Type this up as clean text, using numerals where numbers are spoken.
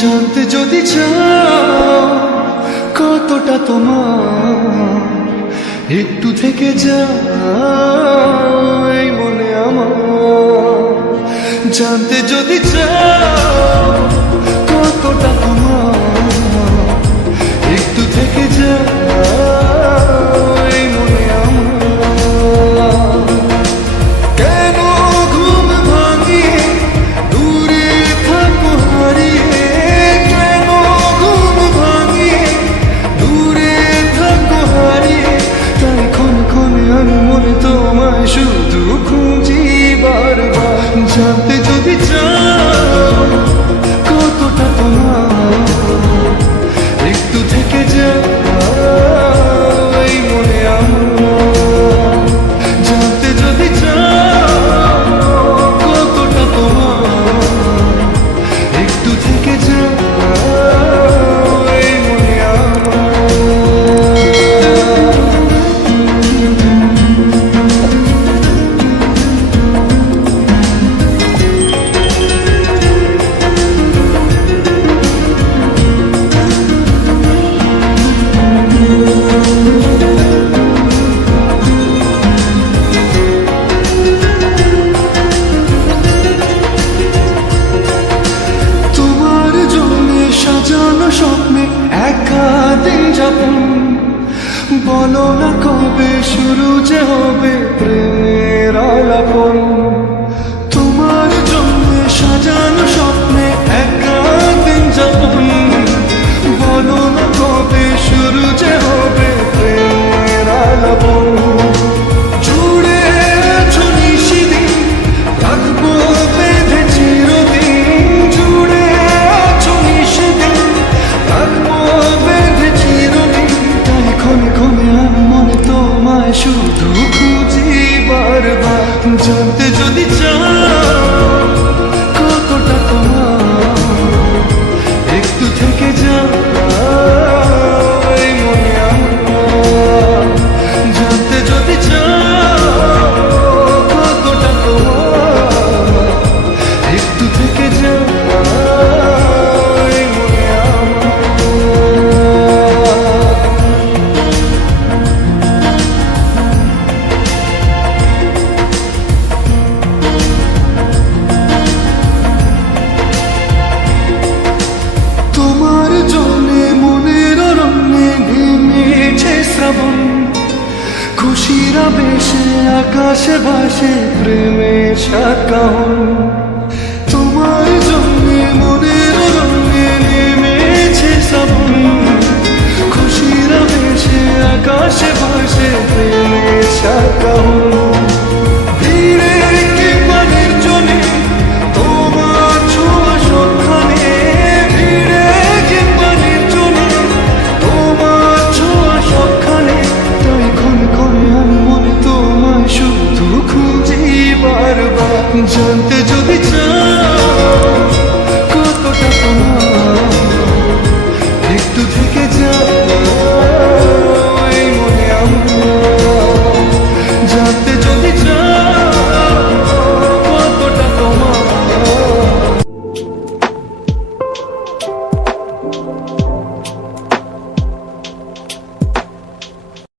জানতে যদি চাও কতটা তোমার, একটু থেকে যাও এই মনে আমার। জানতে যদি চাও কতটা তোমার, একটু থেকে যাও এই মনে আমার। কেন ঘুম ভাঙিয়ে দূরে থাকো হারিয়ে, কেন ঘুম ভাঙিয়ে দূরে থাকো হারিয়ে, তাই ক্ষণে ক্ষণে আমি মনে তোমায় শুধু খুঁজি বারবার। জানতে যদি চাও কতটা তোমার, একটু থেকে যাও এই মনে আমার। জানতে যদি চাও কতটা তোমার, একটু থেকে যাও এই মনে আমার। সাজানো স্বপ্নে একা দিন যাপন, বলো না কবে শুরু যে হবে প্রেমের আলাপন। তোমার জন্য সাজানো স্বপ্নে একা দিন যাপন, বলো না কবে শুরু যে হবে প্রেমের আলাপন। জুড়ে আছো নিশিদিন, রাখবো বেঁধে চিরদিন। জুড়ে আছো নিশিদিন, রাখবো বেঁধে চিরদিন। তাই ক্ষণে ক্ষণে আমি মনে তোমায় শুধু খুঁজি বারবার। জানতে যদি চাও কতটা তোমার, একটু থেকে যাও এই মনে আমার। জানতে যদি চাও কতটা তোমার, একটু থেকে যাও এই মনে আমার। তোমার জন্যে মনের অরণ্যে নেমেছে শ্রাবণ, খুশিরা বেশে আকাশে ভাসে প্রেমের সাকাহন। তোমার জন্যে মনের অরণ্যে নেমেছে শ্রাবণ, খুশিরা বেশে আকাশে ভাসে প্রেমের সাকাহন। ভিড়ে কিংবা নির্জনে তোমার ছোঁয়া সবখানে, ভিড়ে কিংবা নির্জনে তোমার ছোঁয়া সবখানে। তাই ক্ষণে ক্ষণে আমি মনে তোমায় শুধু খুঁজি বারবার। জানতে যদি